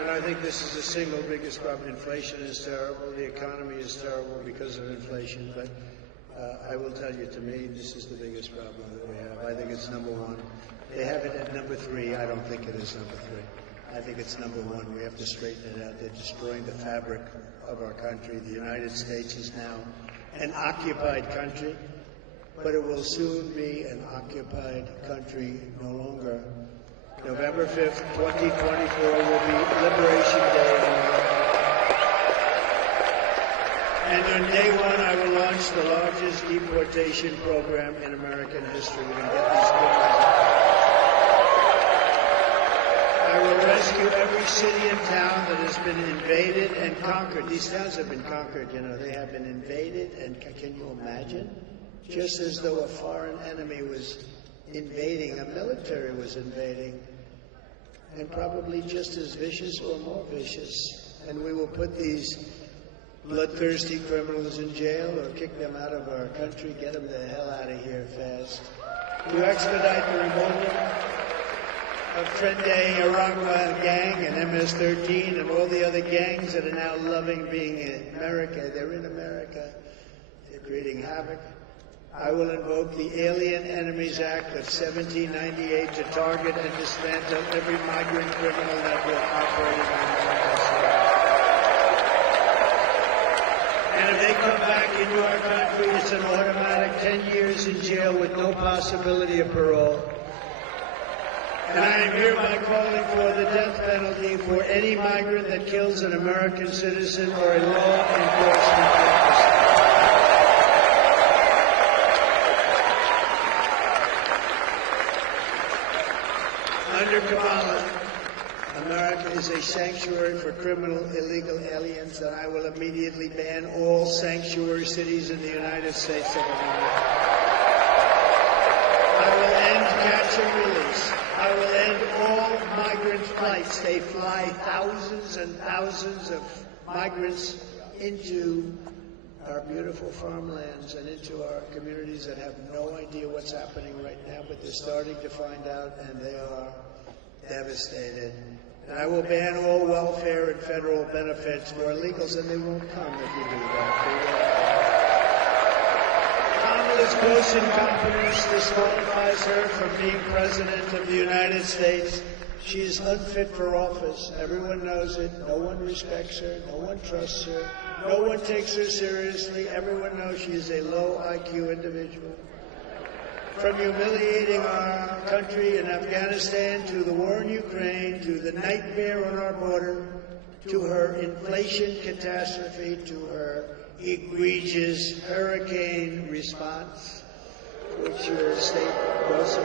And I think this is the single biggest problem. Inflation is terrible. The economy is terrible because of inflation. But I will tell you, to me, this is the biggest problem that we have. I think it's number one. They have it at number 3. I don't think it is number 3. I think it's number 1. We have to straighten it out. They're destroying the fabric of our country. The United States is now an occupied country, but it will soon be an occupied country no longer. November 5th, 2024 will be Liberation Day in America. And on day 1, I will launch the largest deportation program in American history. We're going to get these criminals out. I will rescue every city and town that has been invaded and conquered. These towns have been conquered, you know. They have been invaded, and can you imagine? Just as though a foreign enemy was invading, a military was invading, and probably just as vicious or more vicious. And we will put these bloodthirsty criminals in jail or kick them out of our country, get them the hell out of here fast. To expedite the removal of Trende Aragua gang and MS-13 and all the other gangs that are now loving being in America. They're in America. They're creating havoc. I will invoke the Alien Enemies Act of 1798 to target and dismantle every migrant criminal network operating in American soil. And if they come back into our country, it's an automatic 10 years in jail with no possibility of parole. And I am hereby calling for the death penalty for any migrant that kills an American citizen or a law enforcement officer. Under Kamala, America is a sanctuary for criminal illegal aliens, and I will immediately ban all sanctuary cities in the United States of America. I will end catch and release. I will end all migrant flights. They fly thousands and thousands of migrants into our beautiful farmlands and into our communities that have no idea what's happening right now, but they're starting to find out, and they are devastated. And I will ban all welfare and federal benefits for illegals, and they won't come if you do that. Kamala's close incompetence disqualifies her from being president of the United States. She is unfit for office. Everyone knows it. No one respects her. No one trusts her. No one takes her seriously. Everyone knows she is a low IQ individual. From humiliating our country in Afghanistan to the war in Ukraine to the nightmare on our border to her inflation catastrophe to her egregious hurricane response, which your state was.